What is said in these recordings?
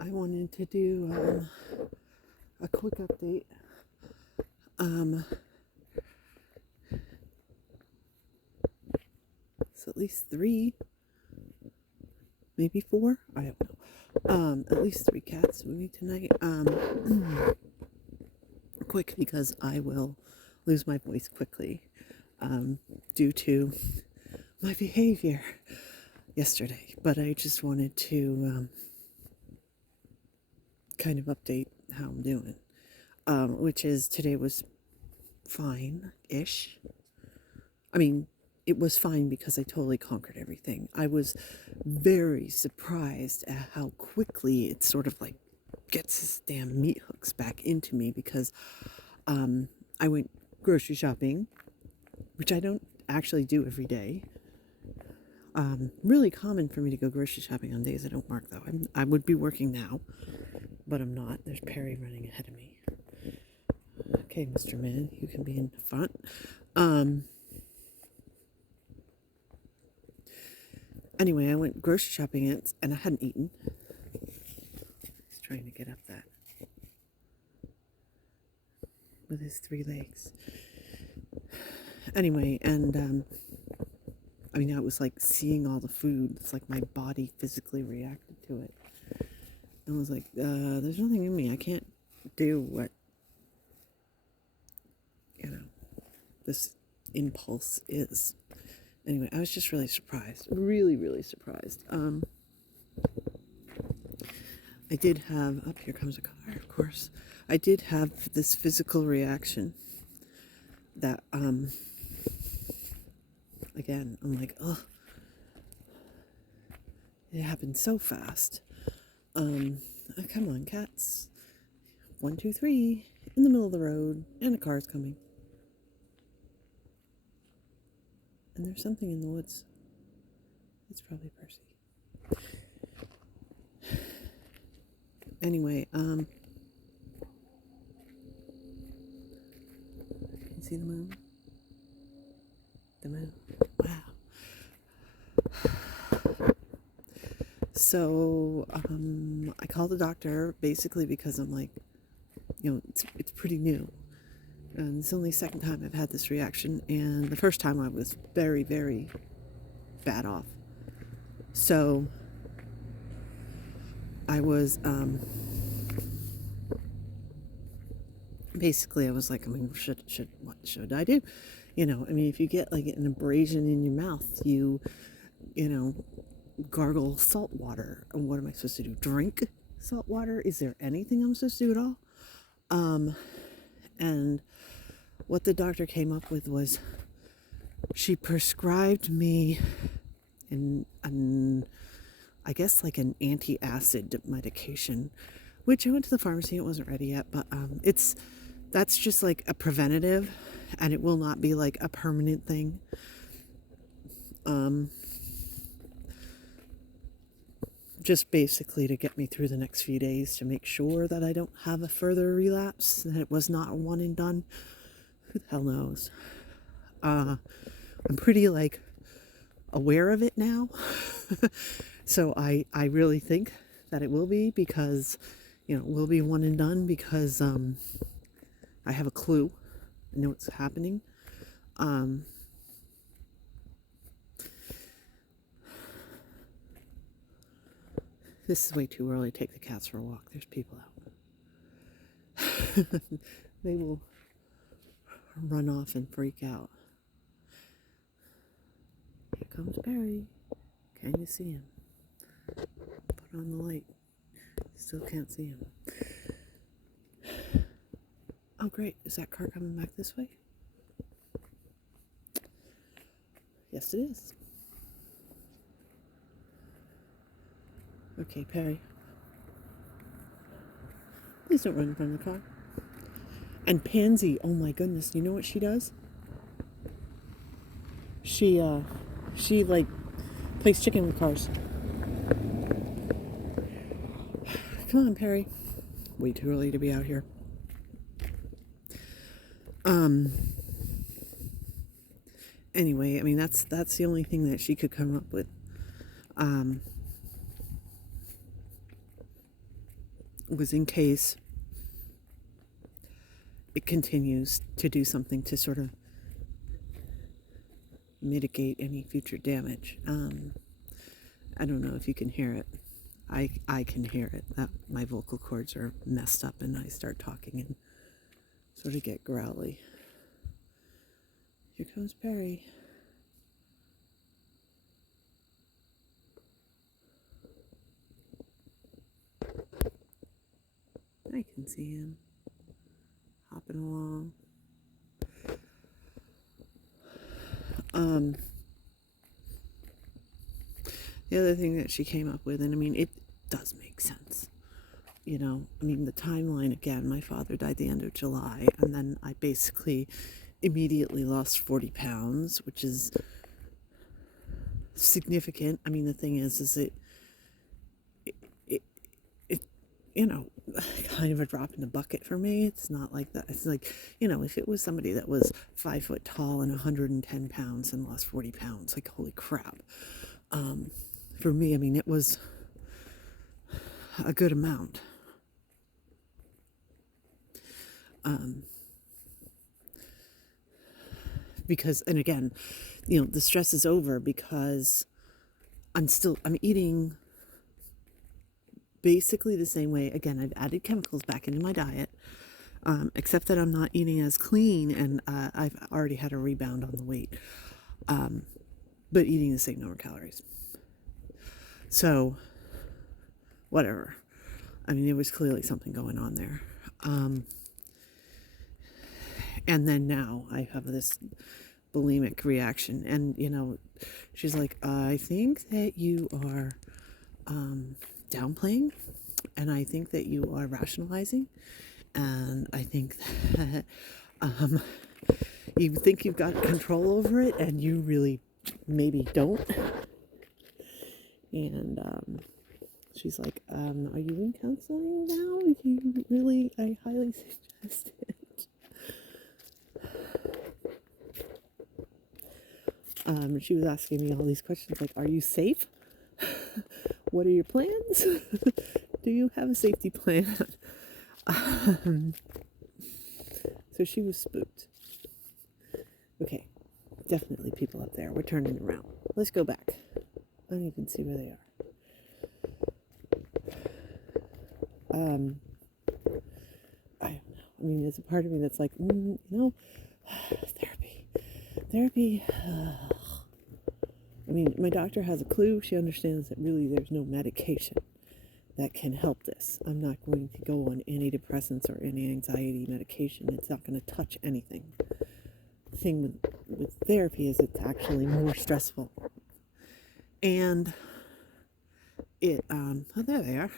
I wanted to do a quick update. It's at least 3, maybe 4. I don't know. At least 3 cats with me tonight. Quick because I will lose my voice quickly due to my behavior yesterday. But I just wanted to kind of update how I'm doing. Which is today was fine-ish. I mean, it was fine because I totally conquered everything. I was very surprised at how quickly it sort of like gets his damn meat hooks back into me because I went grocery shopping, which I don't actually do every day. Really common for me to go grocery shopping on days I don't work, though. I would be working now, but I'm not. There's Perry running ahead of me. Okay, Mr. Man, you can be in the front. Anyway, I went grocery shopping and I hadn't eaten. He's trying to get up that with his 3 legs. Anyway, and I mean, I was like seeing all the food. It's like my body physically reacted to it. And was like, there's nothing in me. I can't do what, this impulse is. Anyway, I was just really surprised. Really, really surprised. I did have, here comes a car, of course. I did have this physical reaction that, again, I'm like, oh, it happened so fast. Come on, cats. 1, 2, 3, in the middle of the road, and a car's coming. And there's something in the woods. It's probably Percy. Anyway, you can see the moon? The moon. Wow. So, I called the doctor basically because I'm like, it's pretty new. And it's only the second time I've had this reaction. And the first time I was very, very bad off. So I was, basically I was like, what should I do? If you get like an abrasion in your mouth, you gargle salt water. And what am I supposed to do? Drink salt water? Is there anything I'm supposed to do at all? And what the doctor came up with was she prescribed me I guess like an anti-acid medication, which I went to the pharmacy. It wasn't ready yet, but that's just like a preventative, and it will not be like a permanent thing. Just basically to get me through the next few days to make sure that I don't have a further relapse, that it was not a one and done. Who the hell knows? I'm pretty like aware of it now. So I really think that it will be because, it will be one and done because I have a clue. I know what's happening. This is way too early to take the cats for a walk. There's people out. They will run off and freak out. Here comes Barry. Can you see him? Put on the light. Still can't see him. Oh, great. Is that car coming back this way? Yes, it is. Okay, Perry. Please don't run in front of the car. And Pansy, oh my goodness, you know what she does? She like plays chicken with cars. Come on, Perry. Way too early to be out here. Anyway, I mean that's the only thing that she could come up with. was in case it continues to do something to sort of mitigate any future damage. I don't know if you can hear it. I can hear it. That my vocal cords are messed up and I start talking and sort of get growly. Here comes Perry. I can see him hopping along. The other thing that she came up with, and I mean, it does make sense. You know, I mean, the timeline again, my father died the end of July, and then I basically immediately lost 40 pounds, which is significant. I mean, the thing is it you know, kind of a drop in the bucket for me. It's not like that. It's like, you know, if it was somebody that was 5 foot tall and 110 pounds and lost 40 pounds, like, holy crap. For me, I mean, it was a good amount. Because, and again, you know, the stress is over because I'm eating basically the same way. Again, I've added chemicals back into my diet, except that I'm not eating as clean, and I've already had a rebound on the weight, but eating the same number of calories. So, whatever. I mean, there was clearly something going on there. And then now I have this bulimic reaction, and, you know, she's like, I think that you are downplaying, and I think that you are rationalizing, and I think that you think you've got control over it, and you really maybe don't. And she's like, are you in counseling now? You really, I highly suggest it. She was asking me all these questions like, are you safe? What are your plans? Do you have a safety plan? So she was spooked. Okay, definitely people up there. We're turning around. Let's go back. I don't even see where they are. I don't know. I mean, there's a part of me that's like, you know, therapy. I mean, my doctor has a clue. She understands that really there's no medication that can help this. I'm not going to go on antidepressants or any anxiety medication. It's not going to touch anything. The thing with therapy is it's actually more stressful. And it, oh, there they are.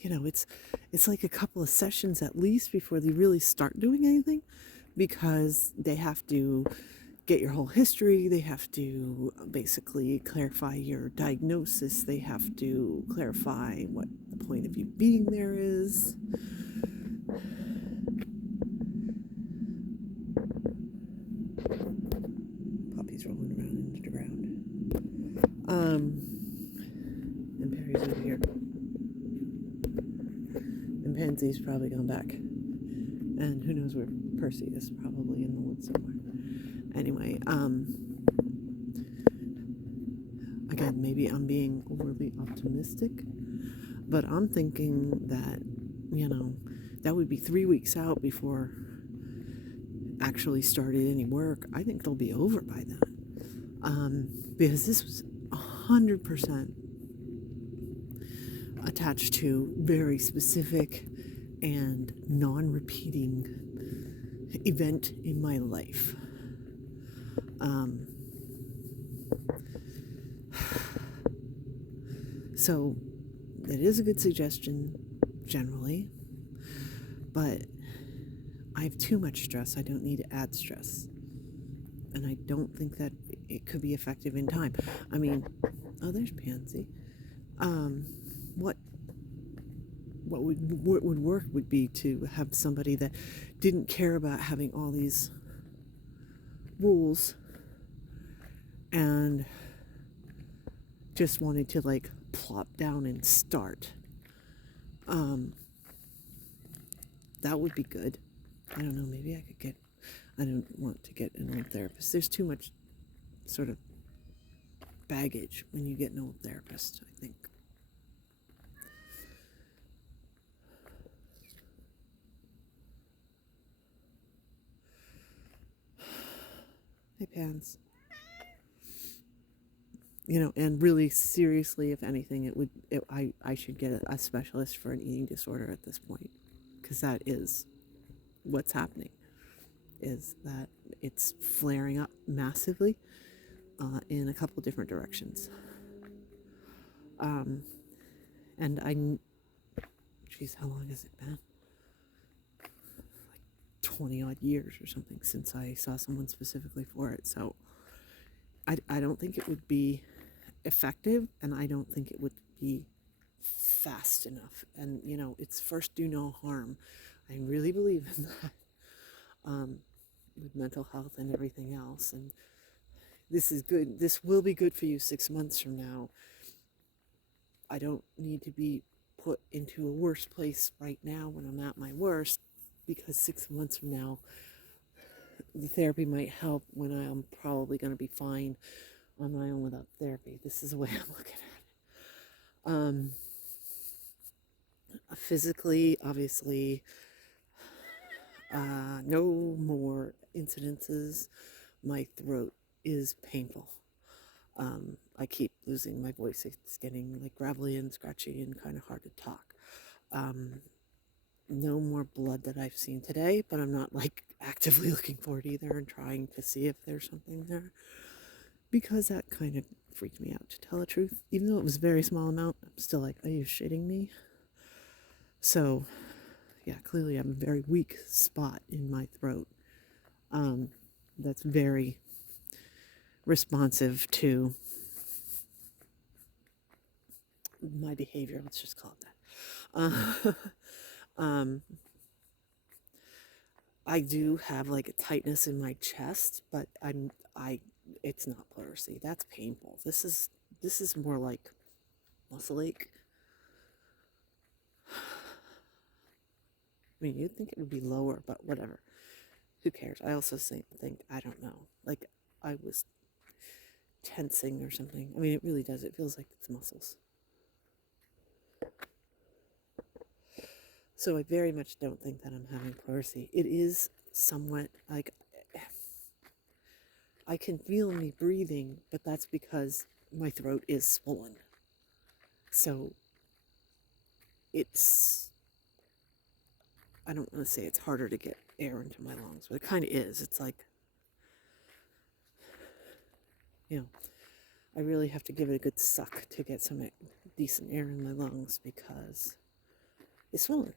You know, it's like a couple of sessions at least before they really start doing anything, because they have to get your whole history. They have to basically clarify your diagnosis. They have to clarify what the point of you being there is. Puppy's rolling around into the ground. And Perry's over here. And Pansy's probably gone back. And who knows where Percy is, probably in the woods somewhere. Anyway, again, maybe I'm being overly optimistic, but I'm thinking that, you know, that would be 3 weeks out before actually started any work. I think they'll be over by then, because this was 100% attached to very specific and non-repeating event in my life. So it is a good suggestion generally, but I have too much stress. I don't need to add stress, and I don't think that it could be effective in time. I mean, oh, there's Pansy. What would work would be to have somebody that didn't care about having all these rules and just wanted to like plop down and start. That would be good. I don't know, maybe I could get, I don't want to get an old therapist. There's too much sort of baggage when you get an old therapist, I think. Hey, Pans. And really seriously, if anything, I should get a specialist for an eating disorder at this point, because that is what's happening, is that it's flaring up massively in a couple different directions. And geez, how long has it been? Like 20 odd years or something since I saw someone specifically for it. So I don't think it would be effective, and I don't think it would be fast enough. And it's first do no harm. I really believe in that, with mental health and everything else. And this is good. This will be good for you 6 months from now. I don't need to be put into a worse place right now when I'm at my worst, because 6 months from now the therapy might help when I'm probably going to be fine on my own without therapy. This is the way I'm looking at it. Physically, obviously, no more incidences. My throat is painful. I keep losing my voice. It's getting like gravelly and scratchy and kind of hard to talk. No more blood that I've seen today, but I'm not like actively looking for it either and trying to see if there's something there, because that kind of freaked me out, to tell the truth. Even though it was a very small amount, I'm still like, are you shitting me? So yeah, clearly I'm a very weak spot in my throat. That's very responsive to my behavior. Let's just call it that. I do have like a tightness in my chest, but it's not pleurisy. That's painful. This is more like muscle ache. I mean, you'd think it would be lower, but whatever. Who cares? I also think, I don't know, like I was tensing or something. I mean, it really does. It feels like it's muscles. So I very much don't think that I'm having pleurisy. It is somewhat like, I can feel me breathing, but that's because my throat is swollen. So I don't want to say it's harder to get air into my lungs, but it kind of is. It's like, I really have to give it a good suck to get some decent air in my lungs, because it's swollen.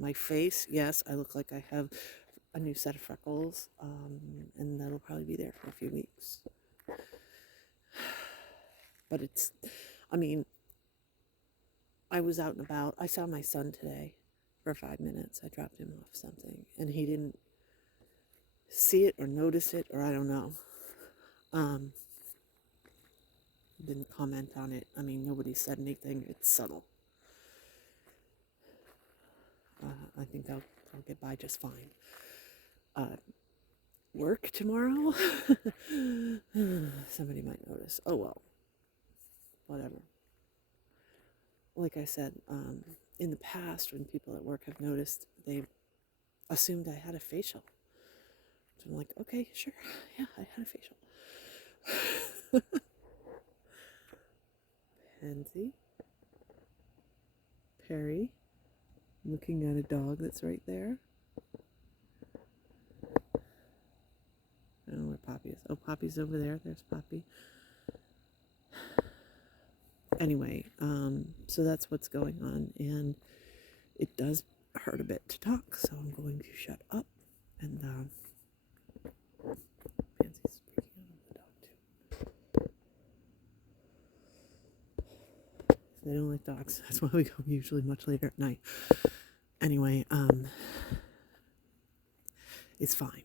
My face, yes, I look like I have a new set of freckles, and that'll probably be there for a few weeks. But I was out and about. I saw my son today for 5 minutes. I dropped him off something, and he didn't see it or notice it, or I don't know. Didn't comment on it. I mean, nobody said anything. It's subtle. I think I'll get by just fine. Work tomorrow? Somebody might notice. Oh well. Whatever. Like I said, in the past, when people at work have noticed, they've assumed I had a facial. So I'm like, okay, sure. Yeah, I had a facial. Pansy. Perry. Looking at a dog that's right there. I don't know where Poppy is. Oh, Poppy's over there. There's Poppy. Anyway, so that's what's going on, and it does hurt a bit to talk, so I'm going to shut up. And Pansy's freaking out on the dog too. They don't like dogs. That's why we go usually much later at night. Anyway, it's fine.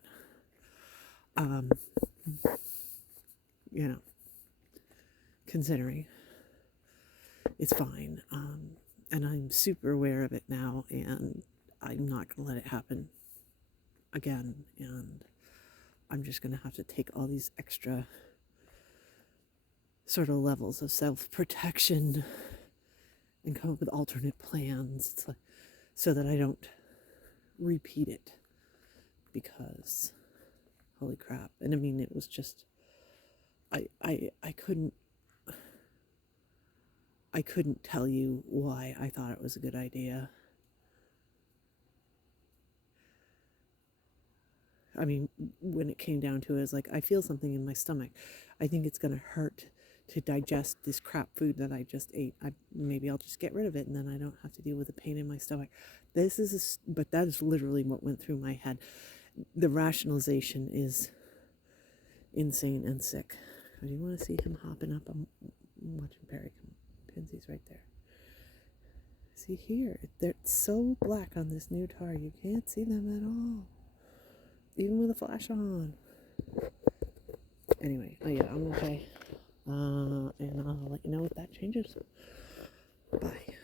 considering. It's fine. And I'm super aware of it now, and I'm not going to let it happen again. And I'm just going to have to take all these extra sort of levels of self-protection and come up with alternate plans. It's like, so that I don't repeat it, because holy crap. And I mean, it was just, I couldn't tell you why I thought it was a good idea. I mean, when it came down to it, it's like, I feel something in my stomach. I think it's going to hurt to digest this crap food that I just ate. Maybe I'll just get rid of it, and then I don't have to deal with the pain in my stomach. But that is literally what went through my head. The rationalization is insane and sick. Do you want to see him hopping up? I'm watching Perry come. Pinsy's right there. See here, they're so black on this new tar, you can't see them at all, even with a flash on. Anyway, yeah, I'm okay. And I'll let you know if that changes. Bye.